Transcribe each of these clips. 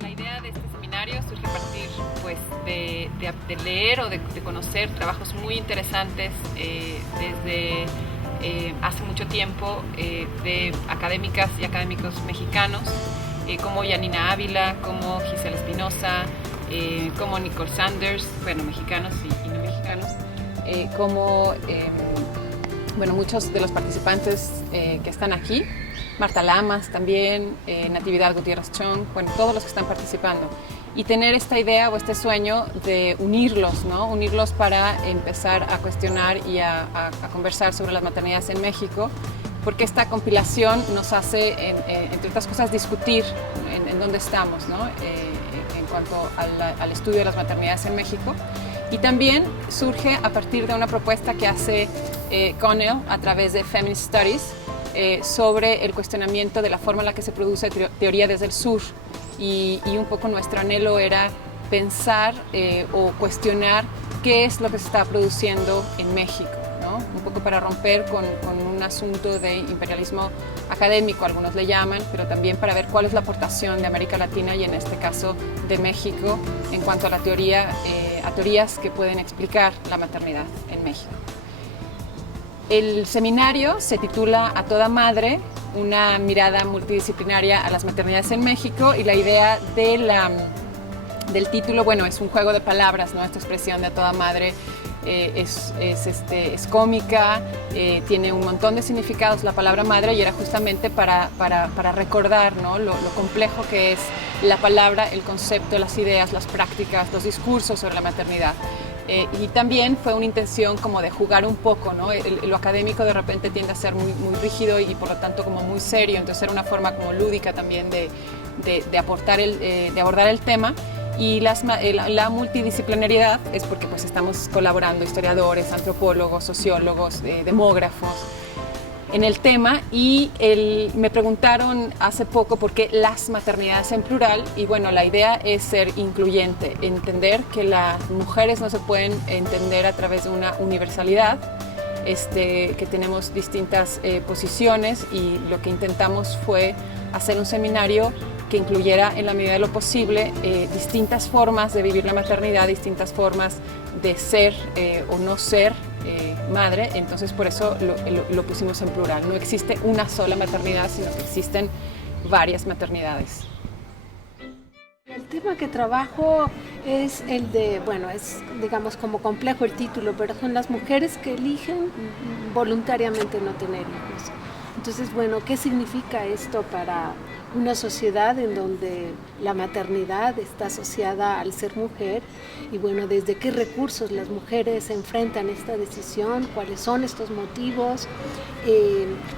La idea de este seminario surge a partir pues, de leer o de conocer trabajos muy interesantes desde hace mucho tiempo de académicas y académicos mexicanos como Yanina Ávila, como Gisela Espinosa, como Nicole Sanders, bueno, mexicanos y no mexicanos, como bueno, muchos de los participantes que están aquí, Marta Lamas también, Natividad Gutiérrez Chong, bueno, todos los que están participando. Y tener esta idea o este sueño de unirlos, ¿no? Unirlos para empezar a cuestionar y a conversar sobre las maternidades en México, porque esta compilación nos hace, entre otras cosas, discutir en dónde estamos, ¿no? En cuanto al estudio de las maternidades en México. Y también surge a partir de una propuesta que hace Connell a través de Feminist Studies sobre el cuestionamiento de la forma en la que se produce teoría desde el sur. Y un poco nuestro anhelo era pensar o cuestionar qué es lo que se está produciendo en México, ¿no? Un poco para romper con un asunto de imperialismo académico, algunos le llaman, pero también para ver cuál es la aportación de América Latina y en este caso de México en cuanto a la teoría, a teorías que pueden explicar la maternidad en México. El seminario se titula A Toda Madre, una mirada multidisciplinaria a las maternidades en México, y la idea del título, bueno, es un juego de palabras, ¿no? Esta expresión de a toda madre es cómica, tiene un montón de significados la palabra madre, y era justamente para recordar, ¿no? lo complejo que es la palabra, el concepto, las ideas, las prácticas, los discursos sobre la maternidad. Y también fue una intención como de jugar un poco, ¿no? Lo académico de repente tiende a ser muy rígido y por lo tanto como muy serio, entonces era una forma como lúdica también de abordar el tema. Y la multidisciplinariedad es porque pues estamos colaborando historiadores, antropólogos, sociólogos, demógrafos en el tema, y me preguntaron hace poco por qué las maternidades en plural, y bueno, la idea es ser incluyente, entender que las mujeres no se pueden entender a través de una universalidad, que tenemos distintas posiciones, y lo que intentamos fue hacer un seminario que incluyera en la medida de lo posible distintas formas de vivir la maternidad, distintas formas de ser o no ser madre, entonces por eso lo pusimos en plural. No existe una sola maternidad, sino que existen varias maternidades. El tema que trabajo es el de, bueno, es digamos como complejo el título, pero son las mujeres que eligen voluntariamente no tener hijos. Entonces, bueno, ¿qué significa esto para una sociedad en donde la maternidad está asociada al ser mujer? Y bueno, ¿desde qué recursos las mujeres enfrentan esta decisión? ¿Cuáles son estos motivos?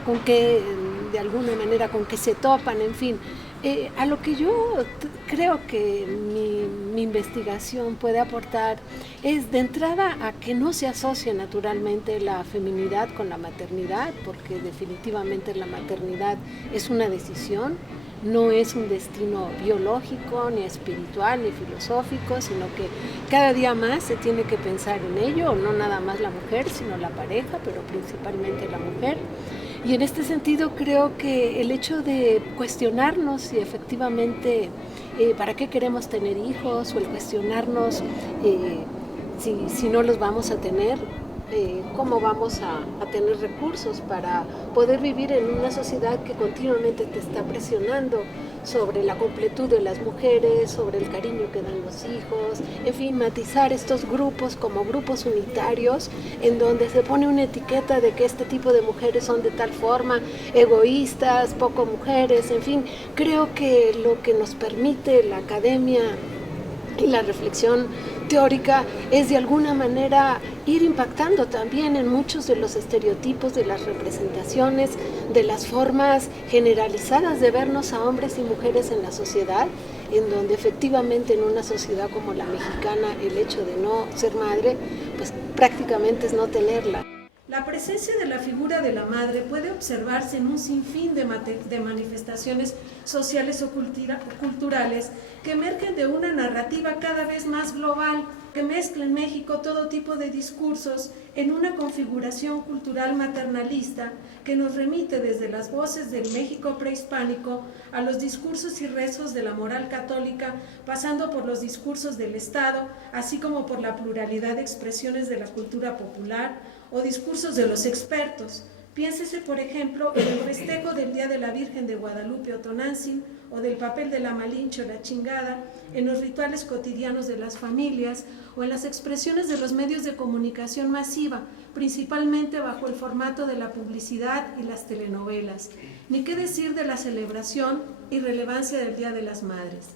¿Con qué, de alguna manera, con qué se topan? En fin, a lo que yo creo que mi investigación puede aportar es de entrada a que no se asocie naturalmente la feminidad con la maternidad, porque definitivamente la maternidad es una decisión, no es un destino biológico, ni espiritual, ni filosófico, sino que cada día más se tiene que pensar en ello, no nada más la mujer, sino la pareja, pero principalmente la mujer. Y en este sentido creo que el hecho de cuestionarnos si efectivamente para qué queremos tener hijos, o el cuestionarnos si no los vamos a tener, cómo vamos a tener recursos para poder vivir en una sociedad que continuamente te está presionando sobre la completud de las mujeres, sobre el cariño que dan los hijos, en fin, matizar estos grupos como grupos unitarios en donde se pone una etiqueta de que este tipo de mujeres son de tal forma, egoístas, poco mujeres, en fin, creo que lo que nos permite la academia y la reflexión teórica es de alguna manera ir impactando también en muchos de los estereotipos, de las representaciones, de las formas generalizadas de vernos a hombres y mujeres en la sociedad, en donde efectivamente en una sociedad como la mexicana el hecho de no ser madre, pues prácticamente es no tenerla. La presencia de la figura de la madre puede observarse en un sinfín de manifestaciones sociales o culturales que emergen de una narrativa cada vez más global, que mezcla en México todo tipo de discursos en una configuración cultural maternalista que nos remite desde las voces del México prehispánico a los discursos y rezos de la moral católica, pasando por los discursos del Estado, así como por la pluralidad de expresiones de la cultura popular o discursos de los expertos. Piénsese, por ejemplo, en el festejo del Día de la Virgen de Guadalupe o Tonantzin, o del papel de la Malinche o la chingada, en los rituales cotidianos de las familias, o en las expresiones de los medios de comunicación masiva, principalmente bajo el formato de la publicidad y las telenovelas. Ni qué decir de la celebración y relevancia del Día de las Madres.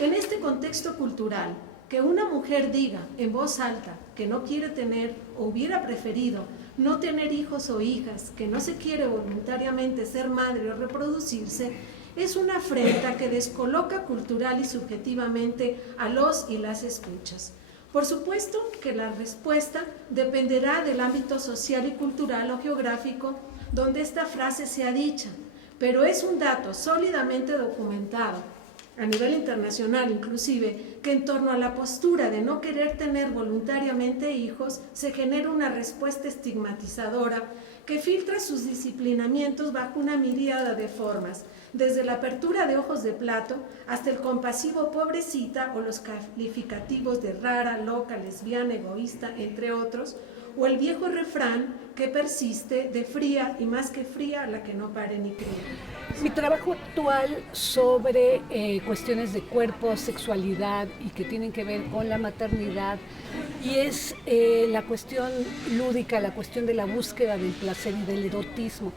En este contexto cultural, que una mujer diga en voz alta que no quiere tener o hubiera preferido no tener hijos o hijas, que no se quiere voluntariamente ser madre o reproducirse, es una afrenta que descoloca cultural y subjetivamente a los y las escuchas. Por supuesto que la respuesta dependerá del ámbito social y cultural o geográfico donde esta frase sea dicha, pero es un dato sólidamente documentado a nivel internacional inclusive, que en torno a la postura de no querer tener voluntariamente hijos, se genera una respuesta estigmatizadora que filtra sus disciplinamientos bajo una miríada de formas, desde la apertura de ojos de plato hasta el compasivo pobrecita o los calificativos de rara, loca, lesbiana, egoísta, entre otros, o el viejo refrán que persiste de fría y más que fría la que no pare ni cría. Mi trabajo actual sobre cuestiones de cuerpo, sexualidad y que tienen que ver con la maternidad y es la cuestión lúdica, la cuestión de la búsqueda del placer y del erotismo.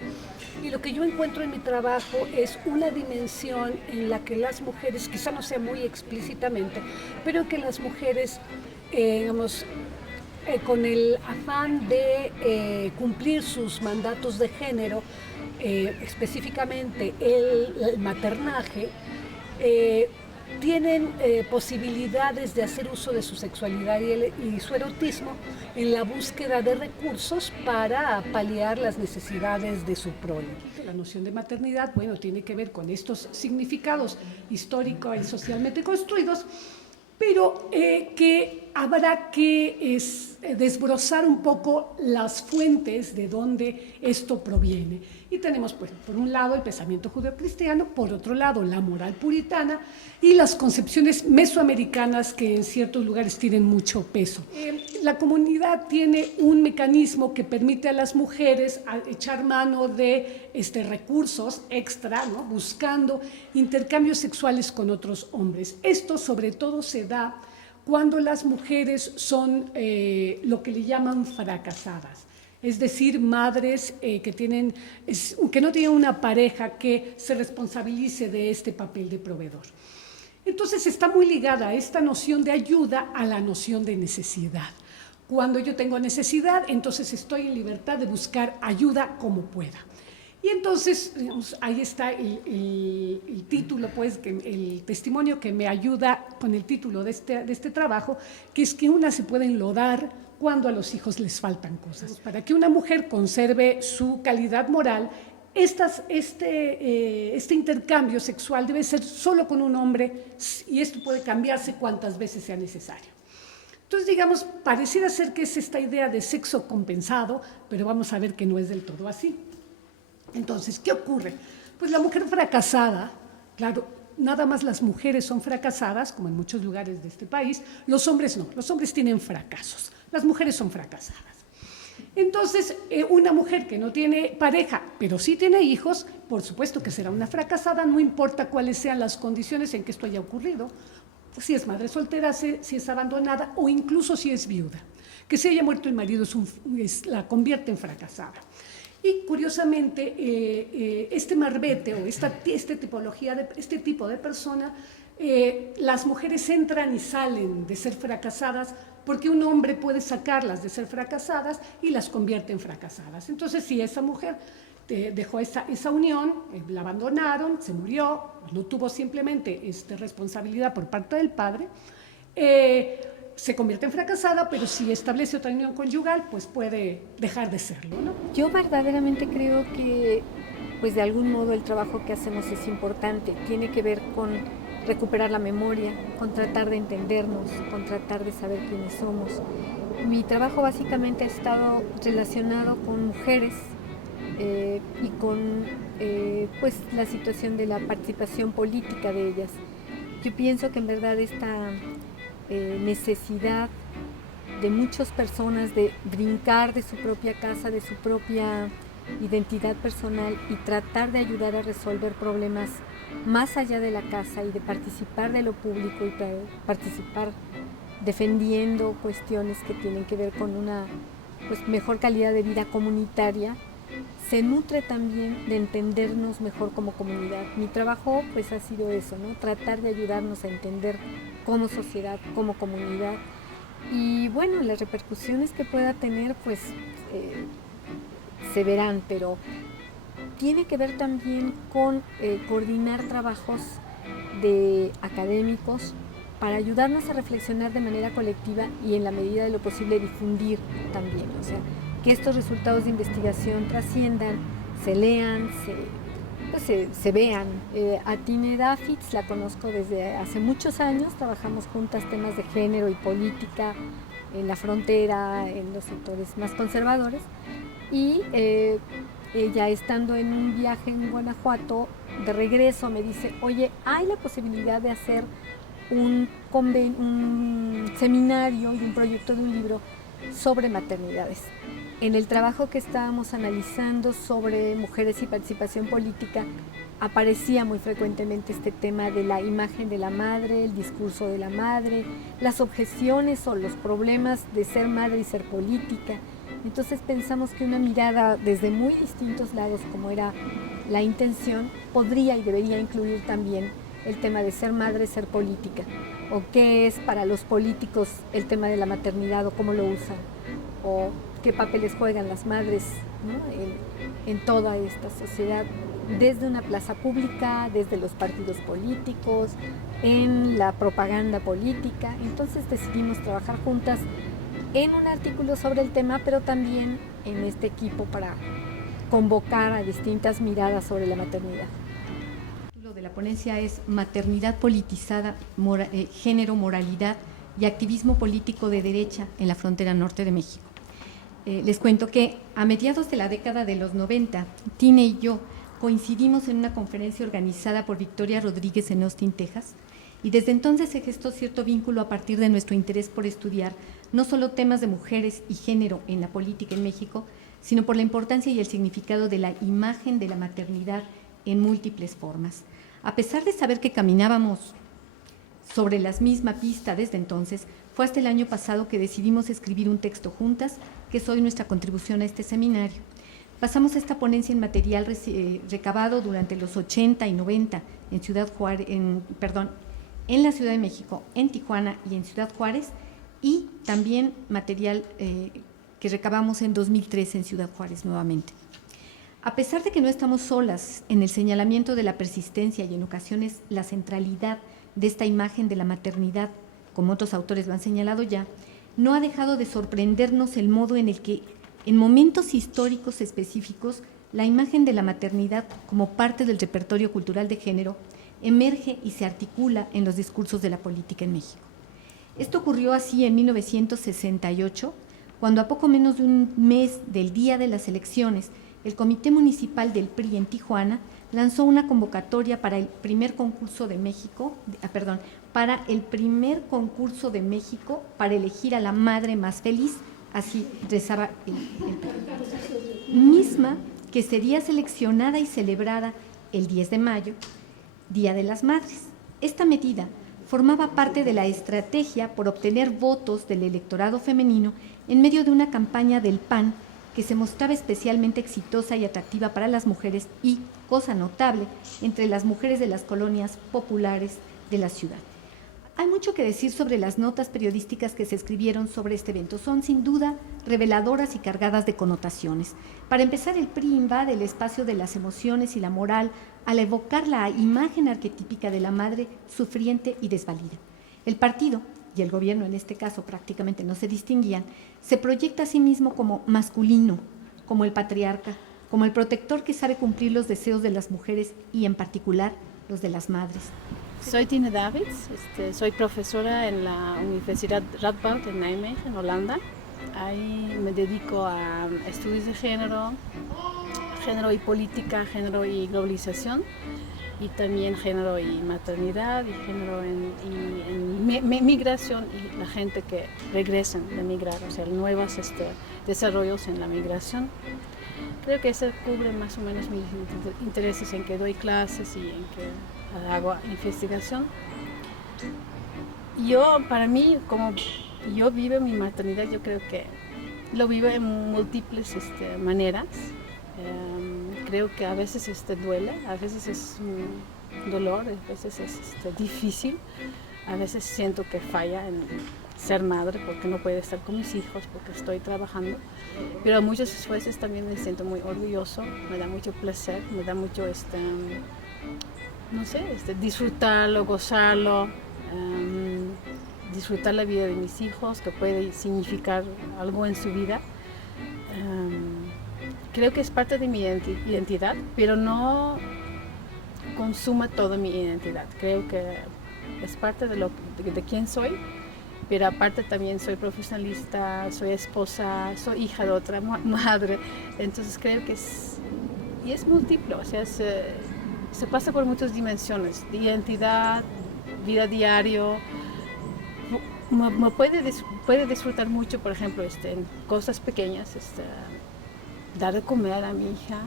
Y lo que yo encuentro en mi trabajo es una dimensión en la que las mujeres, quizá no sea muy explícitamente, pero que las mujeres, digamos, con el afán de cumplir sus mandatos de género, específicamente el maternaje, tienen posibilidades de hacer uso de su sexualidad y su erotismo en la búsqueda de recursos para paliar las necesidades de su prole. La noción de maternidad, bueno, tiene que ver con estos significados históricos y socialmente construidos, pero que habrá que desbrozar un poco las fuentes de donde esto proviene. Y tenemos, pues, por un lado el pensamiento judeocristiano, por otro lado la moral puritana y las concepciones mesoamericanas que en ciertos lugares tienen mucho peso. La comunidad tiene un mecanismo que permite a las mujeres echar mano de recursos extra, ¿no? Buscando intercambios sexuales con otros hombres. Esto sobre todo se da cuando las mujeres son lo que le llaman fracasadas, es decir, madres que no tienen una pareja que se responsabilice de este papel de proveedor. Entonces está muy ligada esta noción de ayuda a la noción de necesidad. Cuando yo tengo necesidad, entonces estoy en libertad de buscar ayuda como pueda. Y entonces, digamos, ahí está el título, pues, el testimonio que me ayuda con el título de este trabajo, que es que una se puede enlodar cuando a los hijos les faltan cosas. Para que una mujer conserve su calidad moral, este intercambio sexual debe ser solo con un hombre y esto puede cambiarse cuantas veces sea necesario. Entonces, digamos, pareciera ser que es esta idea de sexo compensado, pero vamos a ver que no es del todo así. Entonces, ¿qué ocurre? Pues la mujer fracasada, claro, nada más las mujeres son fracasadas, como en muchos lugares de este país, los hombres no, los hombres tienen fracasos, las mujeres son fracasadas. Entonces, una mujer que no tiene pareja, pero sí tiene hijos, por supuesto que será una fracasada, no importa cuáles sean las condiciones en que esto haya ocurrido, si es madre soltera, si es abandonada o incluso si es viuda. Que se haya muerto el marido la convierte en fracasada. Y curiosamente, este marbete o esta tipología, este tipo de persona las mujeres entran y salen de ser fracasadas porque un hombre puede sacarlas de ser fracasadas y las convierte en fracasadas. Entonces, si esa mujer dejó esa unión, la abandonaron, se murió, no tuvo simplemente responsabilidad por parte del padre, se convierte en fracasada, pero si establece otra unión conyugal, pues puede dejar de serlo, ¿no? Yo verdaderamente creo que, pues de algún modo el trabajo que hacemos es importante, tiene que ver con recuperar la memoria, con tratar de entendernos, con tratar de saber quiénes somos. Mi trabajo básicamente ha estado relacionado con mujeres y con pues la situación de la participación política de ellas. Yo pienso que en verdad esta necesidad de muchas personas de brincar de su propia casa, de su propia identidad personal y tratar de ayudar a resolver problemas más allá de la casa y de participar de lo público y participar defendiendo cuestiones que tienen que ver con una pues, mejor calidad de vida comunitaria, se nutre también de entendernos mejor como comunidad. Mi trabajo pues ha sido eso, ¿no? Tratar de ayudarnos a entender como sociedad, como comunidad, y bueno, las repercusiones que pueda tener pues se verán, pero tiene que ver también con coordinar trabajos de académicos para ayudarnos a reflexionar de manera colectiva y en la medida de lo posible difundir también, o sea, que estos resultados de investigación trasciendan, se lean, se vean. A Tine Dafitz la conozco desde hace muchos años, trabajamos juntas temas de género y política en la frontera, en los sectores más conservadores, y ella estando en un viaje en Guanajuato, de regreso me dice, oye, hay la posibilidad de hacer un seminario y un proyecto de un libro sobre maternidades. En el trabajo que estábamos analizando sobre mujeres y participación política, aparecía muy frecuentemente este tema de la imagen de la madre, el discurso de la madre, las objeciones o los problemas de ser madre y ser política. Entonces pensamos que una mirada desde muy distintos lados, como era la intención, podría y debería incluir también el tema de ser madre, ser política, o qué es para los políticos el tema de la maternidad o cómo lo usan, o qué papeles juegan las madres, ¿no? en toda esta sociedad, desde una plaza pública, desde los partidos políticos, en la propaganda política. Entonces decidimos trabajar juntas en un artículo sobre el tema, pero también en este equipo para convocar a distintas miradas sobre la maternidad. El título de la ponencia es Maternidad politizada, género, moralidad y activismo político de derecha en la frontera norte de México. Les cuento que a mediados de la década de los 90, Tine y yo coincidimos en una conferencia organizada por Victoria Rodríguez en Austin, Texas, y desde entonces se gestó cierto vínculo a partir de nuestro interés por estudiar no solo temas de mujeres y género en la política en México, sino por la importancia y el significado de la imagen de la maternidad en múltiples formas. A pesar de saber que caminábamos sobre la misma pista desde entonces, fue hasta el año pasado que decidimos escribir un texto juntas, que es hoy nuestra contribución a este seminario. Basamos esta ponencia en material recabado durante los 80 y 90 en la Ciudad de México, en Tijuana y en Ciudad Juárez, y también material que recabamos en 2013 en Ciudad Juárez nuevamente. A pesar de que no estamos solas en el señalamiento de la persistencia y en ocasiones la centralidad de esta imagen de la maternidad, como otros autores lo han señalado ya, no ha dejado de sorprendernos el modo en el que, en momentos históricos específicos, la imagen de la maternidad como parte del repertorio cultural de género emerge y se articula en los discursos de la política en México. Esto ocurrió así en 1968, cuando a poco menos de un mes del día de las elecciones, el Comité Municipal del PRI en Tijuana lanzó una convocatoria para el primer concurso de México, para elegir a la madre más feliz, así rezaba el misma que sería seleccionada y celebrada el 10 de mayo, Día de las Madres. Esta medida formaba parte de la estrategia por obtener votos del electorado femenino en medio de una campaña del PAN que se mostraba especialmente exitosa y atractiva para las mujeres y, cosa notable, entre las mujeres de las colonias populares de la ciudad. Hay mucho que decir sobre las notas periodísticas que se escribieron sobre este evento. Son sin duda reveladoras y cargadas de connotaciones. Para empezar, el PRI invade el espacio de las emociones y la moral al evocar la imagen arquetípica de la madre sufriente y desvalida. El partido, y el gobierno en este caso prácticamente no se distinguían, se proyecta a sí mismo como masculino, como el patriarca, como el protector que sabe cumplir los deseos de las mujeres y en particular los de las madres. Soy Tine Davids, soy profesora en la Universidad Radboud en Nijmegen, en Holanda. Ahí me dedico a estudios de género y política, género y globalización, y también género y maternidad, y género en migración y la gente que regresan de migrar, o sea, nuevos desarrollos en la migración. Creo que eso cubre más o menos mis intereses en que doy clases y en que hago investigación. Para mí, como yo vivo mi maternidad, yo creo que lo vivo en múltiples maneras. Creo que a veces duele, a veces es un dolor, a veces es difícil, a veces siento que falla en ser madre porque no puedo estar con mis hijos, porque estoy trabajando, pero muchas veces también me siento muy orgulloso, me da mucho placer, me da mucho no sé, disfrutarlo, gozarlo, disfrutar la vida de mis hijos, que puede significar algo en su vida. Creo que es parte de mi identidad, pero no consuma toda mi identidad. Creo que es parte de quién soy, pero aparte también soy profesionalista, soy esposa, soy hija de otra madre. Entonces creo que es múltiple, o sea, se pasa por muchas dimensiones, de identidad, vida diario. Puede disfrutar mucho, por ejemplo, en cosas pequeñas, dar de comer a mi hija.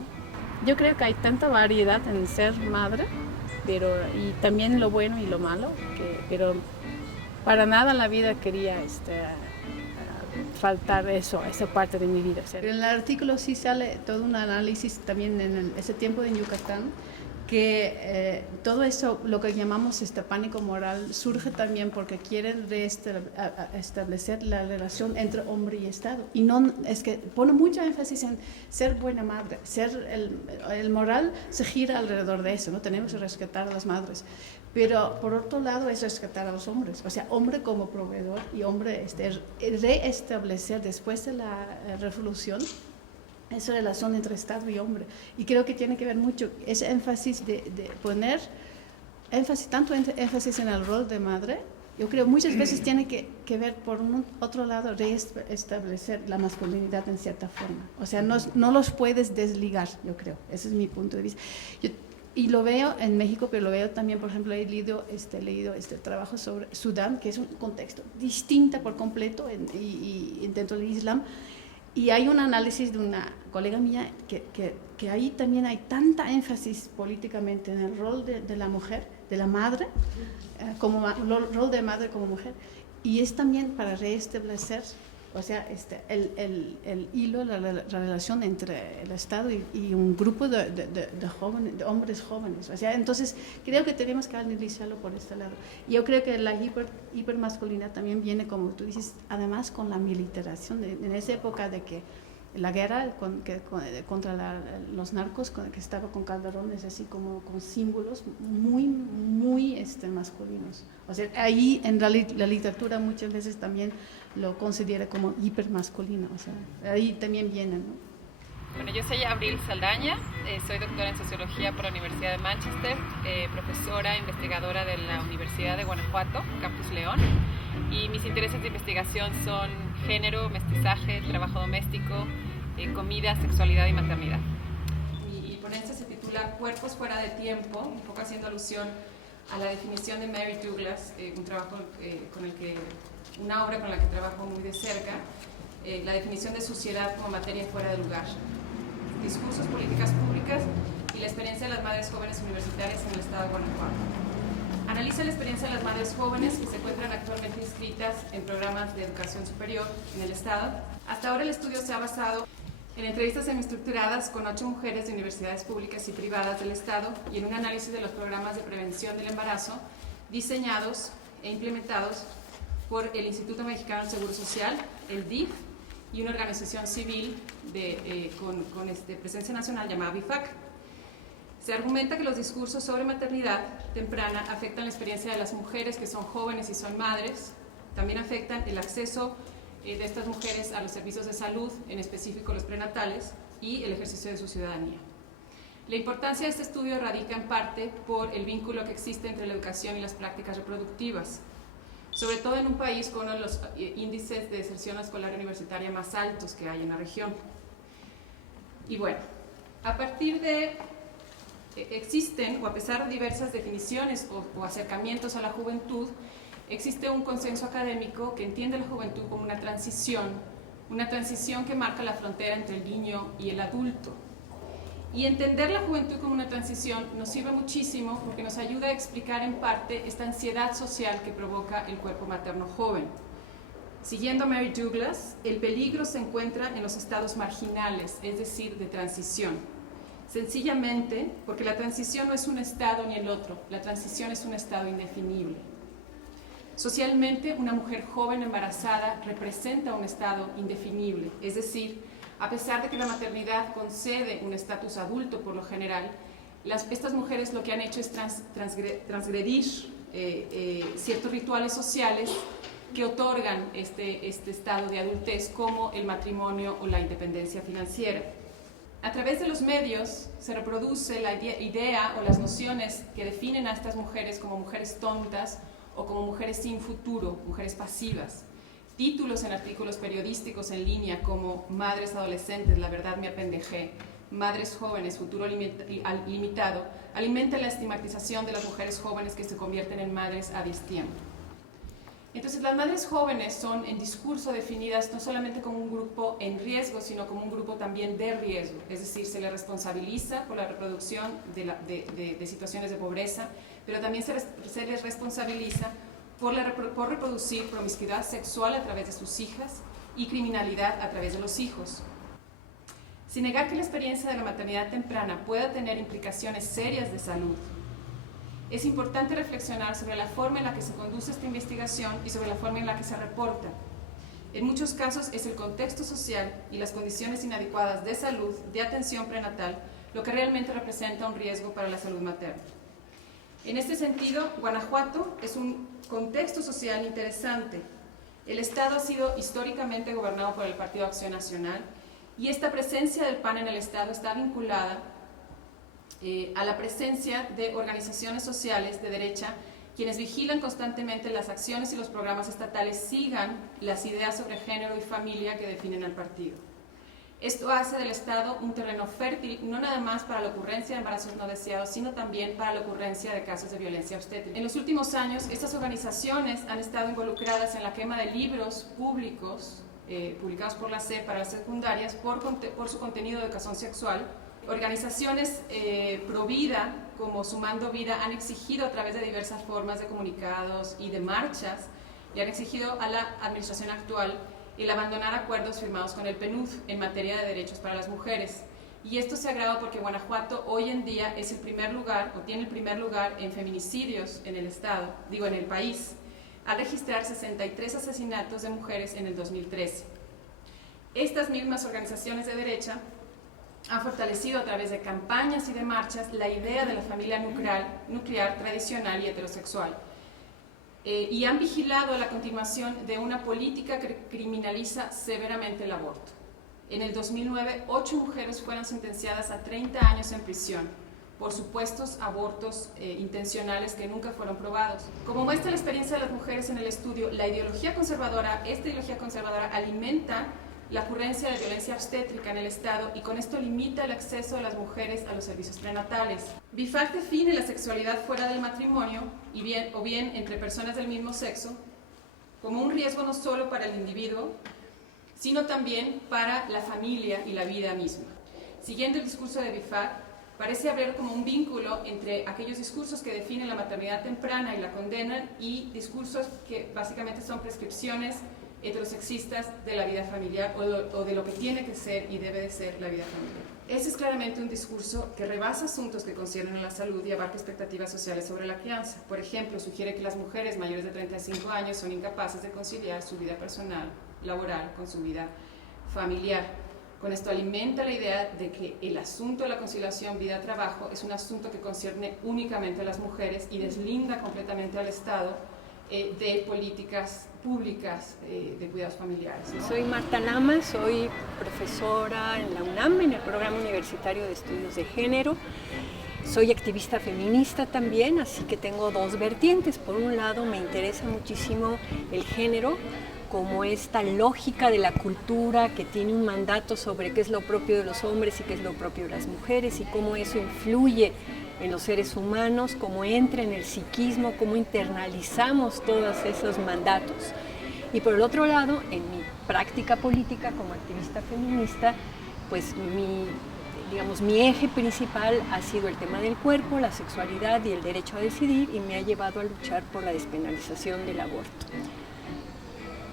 Yo creo que hay tanta variedad en ser madre, y también lo bueno y lo malo, pero para nada en la vida quería faltar esa parte de mi vida. Pero en el artículo sí sale todo un análisis también en ese tiempo de Yucatán, que todo eso, lo que llamamos pánico moral, surge también porque quieren establecer la relación entre hombre y Estado. Y no es que pone mucho énfasis en ser buena madre, el moral se gira alrededor de eso, ¿no? Tenemos que rescatar a las madres. Pero por otro lado es rescatar a los hombres, o sea, hombre como proveedor y hombre reestablecer después de la revolución esa relación entre Estado y hombre. Y creo que tiene que ver mucho ese énfasis de poner tanto énfasis en el rol de madre. Yo creo muchas veces tiene que ver por otro lado reestablecer la masculinidad en cierta forma. O sea, no los puedes desligar, yo creo. Ese es mi punto de vista. Y lo veo en México, pero lo veo también, por ejemplo, he leído trabajo sobre Sudán, que es un contexto distinto por completo y dentro del Islam. Y hay un análisis de una colega mía que ahí también hay tanta énfasis políticamente en el rol de la mujer, de la madre, como rol de madre como mujer. Y es también para reestablecer, o sea, el hilo, la relación entre el Estado y un grupo de hombres jóvenes. O sea, entonces creo que tenemos que analizarlo por este lado. Y yo creo que la hipermasculinidad también viene, como tú dices, además con la militarización. En esa época de que la guerra contra los narcos, que estaba con Calderón, es así como con símbolos muy, muy masculinos. O sea, ahí en la literatura muchas veces también lo considera como hipermasculino, o sea, ahí también viene, ¿no? Bueno, yo soy Abril Saldaña, soy doctora en Sociología por la Universidad de Manchester, profesora investigadora de la Universidad de Guanajuato, Campus León, y mis intereses de investigación son género, mestizaje, trabajo doméstico, comida, sexualidad y maternidad. Mi ponencia se titula Cuerpos fuera de tiempo, un poco haciendo alusión a la definición de Mary Douglas, una obra con la que trabajo muy de cerca, la definición de suciedad como materia fuera de lugar, discursos, políticas públicas y la experiencia de las madres jóvenes universitarias en el estado de Guanajuato. Analiza la experiencia de las madres jóvenes que se encuentran actualmente inscritas en programas de educación superior en el estado. Hasta ahora el estudio se ha basado en entrevistas semiestructuradas con 8 mujeres de universidades públicas y privadas del estado y en un análisis de los programas de prevención del embarazo diseñados e implementados por el Instituto Mexicano del Seguro Social, el DIF, y una organización civil con presencia nacional llamada BIFAC. Se argumenta que los discursos sobre maternidad temprana afectan la experiencia de las mujeres que son jóvenes y son madres, también afectan el acceso de estas mujeres a los servicios de salud, en específico los prenatales, y el ejercicio de su ciudadanía. La importancia de este estudio radica en parte por el vínculo que existe entre la educación y las prácticas reproductivas, sobre todo en un país con uno de los índices de deserción escolar universitaria más altos que hay en la región. Y bueno, a partir de existen, o a pesar de diversas definiciones o acercamientos a la juventud, existe un consenso académico que entiende la juventud como una transición que marca la frontera entre el niño y el adulto. Y entender la juventud como una transición nos sirve muchísimo porque nos ayuda a explicar en parte esta ansiedad social que provoca el cuerpo materno joven. Siguiendo a Mary Douglas, el peligro se encuentra en los estados marginales, es decir, de transición. Sencillamente porque la transición no es un estado ni el otro, la transición es un estado indefinible. Socialmente, una mujer joven embarazada representa un estado indefinible, es decir, a pesar de que la maternidad concede un estatus adulto por lo general, estas mujeres lo que han hecho es transgredir ciertos rituales sociales que otorgan este estado de adultez, como el matrimonio o la independencia financiera. A través de los medios se reproduce la idea o las nociones que definen a estas mujeres como mujeres tontas o como mujeres sin futuro, mujeres pasivas. Títulos en artículos periodísticos en línea como Madres adolescentes, la verdad me apendejé, Madres jóvenes, futuro limitado, alimentan la estigmatización de las mujeres jóvenes que se convierten en madres a destiempo. Entonces, las madres jóvenes son en discurso definidas no solamente como un grupo en riesgo, sino como un grupo también de riesgo, es decir, se les responsabiliza por la reproducción de situaciones de pobreza, pero también se les responsabiliza por reproducir promiscuidad sexual a través de sus hijas y criminalidad a través de los hijos. Sin negar que la experiencia de la maternidad temprana pueda tener implicaciones serias de salud, es importante reflexionar sobre la forma en la que se conduce esta investigación y sobre la forma en la que se reporta. En muchos casos es el contexto social y las condiciones inadecuadas de salud, de atención prenatal, lo que realmente representa un riesgo para la salud materna. En este sentido, Guanajuato es un contexto social interesante. El Estado ha sido históricamente gobernado por el Partido Acción Nacional y esta presencia del PAN en el Estado está vinculada a la presencia de organizaciones sociales de derecha, quienes vigilan constantemente las acciones y los programas estatales sigan las ideas sobre género y familia que definen al partido. Esto hace del Estado un terreno fértil, no nada más para la ocurrencia de embarazos no deseados, sino también para la ocurrencia de casos de violencia obstétrica. En los últimos años, estas organizaciones han estado involucradas en la quema de libros públicos, publicados por la SEP para las secundarias, por su contenido de educación sexual. Organizaciones pro vida, como Sumando Vida, han exigido a través de diversas formas de comunicados y de marchas, y han exigido a la administración actual el abandonar acuerdos firmados con el PNUD en materia de derechos para las mujeres. Y esto se agrava porque Guanajuato hoy en día es el primer lugar, o tiene el primer lugar en feminicidios en el estado, en el país, al registrar 63 asesinatos de mujeres en el 2013. Estas mismas organizaciones de derecha han fortalecido a través de campañas y de marchas la idea de la familia nuclear tradicional y heterosexual. Y han vigilado la continuación de una política que criminaliza severamente el aborto. En el 2009, 8 mujeres fueron sentenciadas a 30 años en prisión por supuestos abortos intencionales que nunca fueron probados. Como muestra la experiencia de las mujeres en el estudio, esta ideología conservadora alimenta la ocurrencia de violencia obstétrica en el Estado y con esto limita el acceso de las mujeres a los servicios prenatales. BIFAC define la sexualidad fuera del matrimonio o bien entre personas del mismo sexo como un riesgo no solo para el individuo, sino también para la familia y la vida misma. Siguiendo el discurso de BIFAC, parece haber como un vínculo entre aquellos discursos que definen la maternidad temprana y la condenan y discursos que básicamente son prescripciones heterosexistas de la vida familiar o de lo que tiene que ser y debe de ser la vida familiar. Ese es claramente un discurso que rebasa asuntos que conciernen a la salud y abarca expectativas sociales sobre la crianza. Por ejemplo, sugiere que las mujeres mayores de 35 años son incapaces de conciliar su vida personal, laboral, con su vida familiar. Con esto alimenta la idea de que el asunto de la conciliación vida-trabajo es un asunto que concierne únicamente a las mujeres y deslinda completamente al Estado de políticas públicas de cuidados familiares, ¿no? Soy Marta Lama, soy profesora en la UNAM, en el Programa Universitario de Estudios de Género. Soy activista feminista también, así que tengo dos vertientes. Por un lado, me interesa muchísimo el género como esta lógica de la cultura que tiene un mandato sobre qué es lo propio de los hombres y qué es lo propio de las mujeres y cómo eso influye en los seres humanos, cómo entra en el psiquismo, cómo internalizamos todos esos mandatos. Y por el otro lado, en mi práctica política como activista feminista, pues mi eje principal ha sido el tema del cuerpo, la sexualidad y el derecho a decidir, y me ha llevado a luchar por la despenalización del aborto.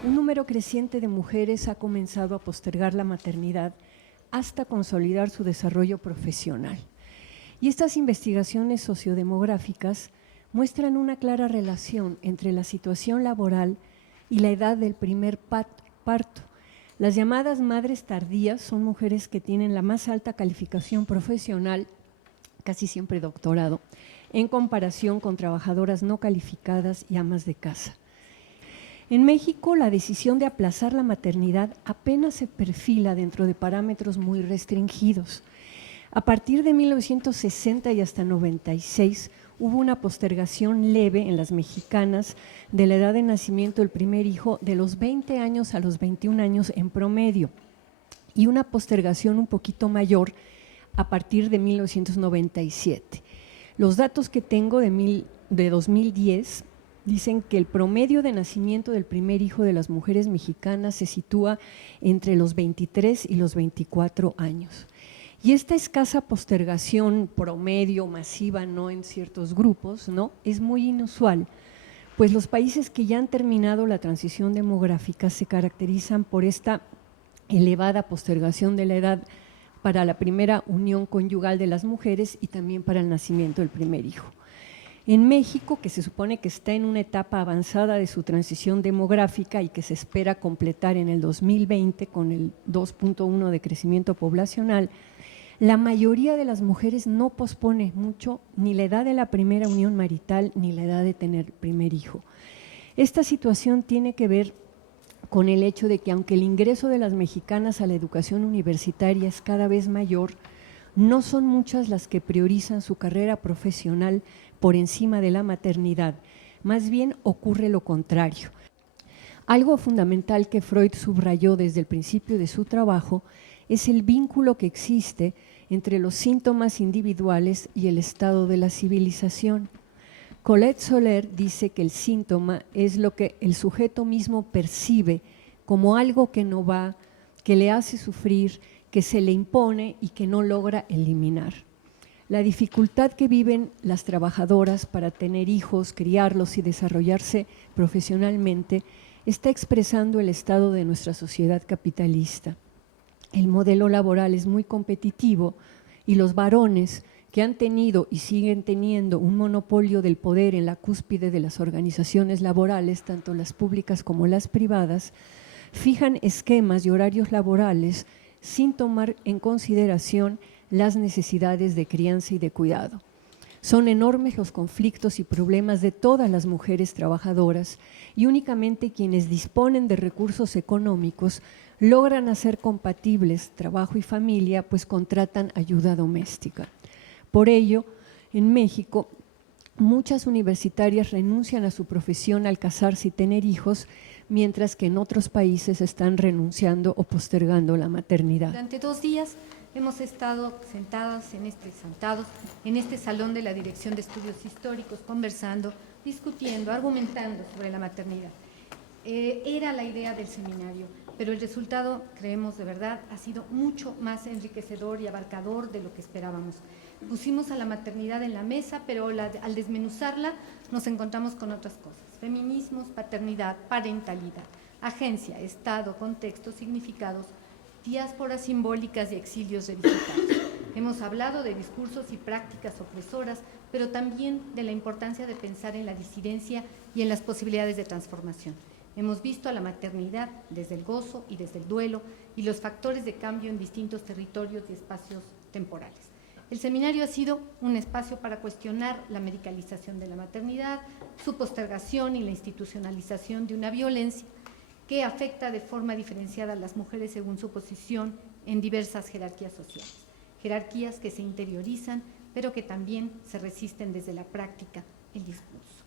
Un número creciente de mujeres ha comenzado a postergar la maternidad hasta consolidar su desarrollo profesional. Y estas investigaciones sociodemográficas muestran una clara relación entre la situación laboral y la edad del primer parto. Las llamadas madres tardías son mujeres que tienen la más alta calificación profesional, casi siempre doctorado, en comparación con trabajadoras no calificadas y amas de casa. En México, la decisión de aplazar la maternidad apenas se perfila dentro de parámetros muy restringidos. A partir de 1960 y hasta 96 hubo una postergación leve en las mexicanas de la edad de nacimiento del primer hijo de los 20 años a los 21 años en promedio y una postergación un poquito mayor a partir de 1997. Los datos que tengo de 2010 dicen que el promedio de nacimiento del primer hijo de las mujeres mexicanas se sitúa entre los 23 y los 24 años. Y esta escasa postergación promedio masiva, no en ciertos grupos, ¿no?, es muy inusual, pues los países que ya han terminado la transición demográfica se caracterizan por esta elevada postergación de la edad para la primera unión conyugal de las mujeres y también para el nacimiento del primer hijo. En México, que se supone que está en una etapa avanzada de su transición demográfica y que se espera completar en el 2020 con el 2.1 de crecimiento poblacional, la mayoría de las mujeres no pospone mucho ni la edad de la primera unión marital ni la edad de tener el primer hijo. Esta situación tiene que ver con el hecho de que aunque el ingreso de las mexicanas a la educación universitaria es cada vez mayor, no son muchas las que priorizan su carrera profesional por encima de la maternidad, más bien ocurre lo contrario. Algo fundamental que Freud subrayó desde el principio de su trabajo es el vínculo que existe entre los síntomas individuales y el estado de la civilización. Colette Soler dice que el síntoma es lo que el sujeto mismo percibe como algo que no va, que le hace sufrir, que se le impone y que no logra eliminar. La dificultad que viven las trabajadoras para tener hijos, criarlos y desarrollarse profesionalmente está expresando el estado de nuestra sociedad capitalista. El modelo laboral es muy competitivo y los varones que han tenido y siguen teniendo un monopolio del poder en la cúspide de las organizaciones laborales, tanto las públicas como las privadas, fijan esquemas y horarios laborales sin tomar en consideración las necesidades de crianza y de cuidado. Son enormes los conflictos y problemas de todas las mujeres trabajadoras y únicamente quienes disponen de recursos económicos logran hacer compatibles trabajo y familia, pues contratan ayuda doméstica. Por ello, en México, muchas universitarias renuncian a su profesión al casarse y tener hijos, mientras que en otros países están renunciando o postergando la maternidad. Durante 2 días hemos estado sentados en este salón de la Dirección de Estudios Históricos, conversando, discutiendo, argumentando sobre la maternidad. Era la idea del seminario, pero el resultado, creemos de verdad, ha sido mucho más enriquecedor y abarcador de lo que esperábamos. Pusimos a la maternidad en la mesa, pero al desmenuzarla nos encontramos con otras cosas: feminismos, paternidad, parentalidad. agencia, estado, contexto, significados, diásporas simbólicas y exilios de digitales. Hemos hablado de discursos y prácticas opresoras, pero también de la importancia de pensar en la disidencia y en las posibilidades de transformación. Hemos visto a la maternidad desde el gozo y desde el duelo y los factores de cambio en distintos territorios y espacios temporales. El seminario ha sido un espacio para cuestionar la medicalización de la maternidad, su postergación y la institucionalización de una violencia que afecta de forma diferenciada a las mujeres según su posición en diversas jerarquías sociales. Jerarquías que se interiorizan, pero que también se resisten desde la práctica, el discurso.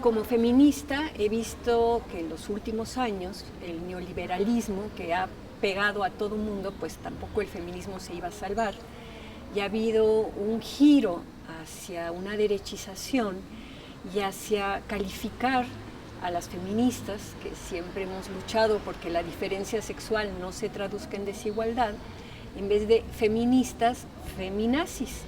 Como feminista he visto que en los últimos años el neoliberalismo que ha pegado a todo el mundo, pues tampoco el feminismo se iba a salvar. Y ha habido un giro hacia una derechización y hacia calificar a las feministas, que siempre hemos luchado porque la diferencia sexual no se traduzca en desigualdad, en vez de feministas, feminazis.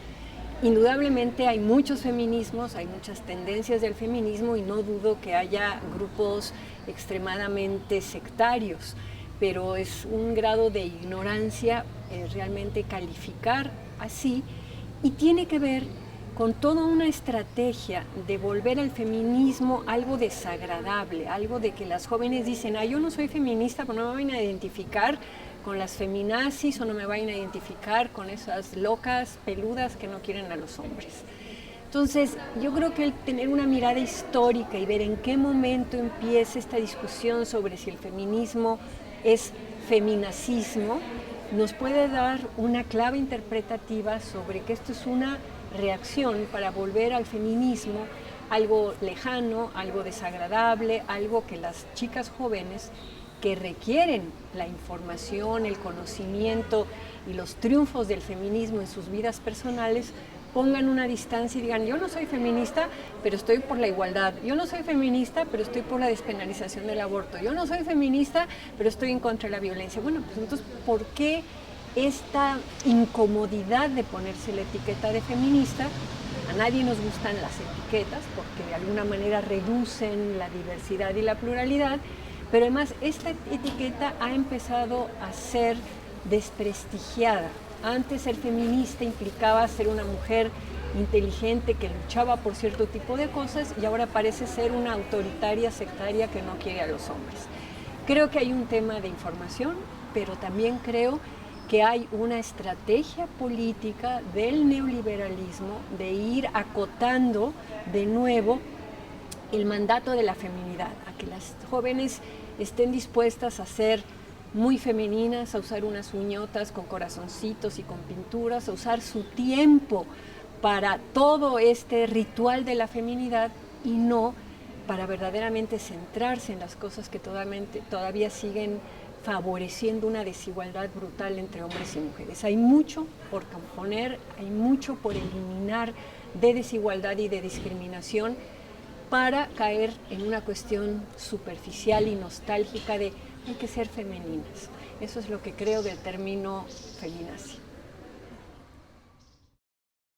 Indudablemente hay muchos feminismos, hay muchas tendencias del feminismo y no dudo que haya grupos extremadamente sectarios, pero es un grado de ignorancia realmente calificar así, y tiene que ver con toda una estrategia de volver al feminismo algo desagradable, algo de que las jóvenes dicen, yo no soy feminista, pero no me van a identificar con las feminazis o no me vayan a identificar con esas locas peludas que no quieren a los hombres. Entonces, yo creo que el tener una mirada histórica y ver en qué momento empieza esta discusión sobre si el feminismo es feminacismo, nos puede dar una clave interpretativa sobre que esto es una reacción para volver al feminismo algo lejano, algo desagradable, algo que las chicas jóvenes que requieren la información, el conocimiento y los triunfos del feminismo en sus vidas personales, pongan una distancia y digan, yo no soy feminista, pero estoy por la igualdad. Yo no soy feminista, pero estoy por la despenalización del aborto. Yo no soy feminista, pero estoy en contra de la violencia. Bueno, pues entonces, ¿por qué esta incomodidad de ponerse la etiqueta de feminista? A nadie nos gustan las etiquetas porque de alguna manera reducen la diversidad y la pluralidad, pero además esta etiqueta ha empezado a ser desprestigiada. Antes ser feminista implicaba ser una mujer inteligente que luchaba por cierto tipo de cosas y ahora parece ser una autoritaria sectaria que no quiere a los hombres. Creo que hay un tema de información, pero también creo que hay una estrategia política del neoliberalismo de ir acotando de nuevo el mandato de la feminidad, a que las jóvenes estén dispuestas a ser muy femeninas, a usar unas uñotas con corazoncitos y con pinturas, a usar su tiempo para todo este ritual de la feminidad y no para verdaderamente centrarse en las cosas que todavía siguen favoreciendo una desigualdad brutal entre hombres y mujeres. Hay mucho por componer, hay mucho por eliminar de desigualdad y de discriminación para caer en una cuestión superficial y nostálgica de hay que ser femeninas. Eso es lo que creo del término feminazi.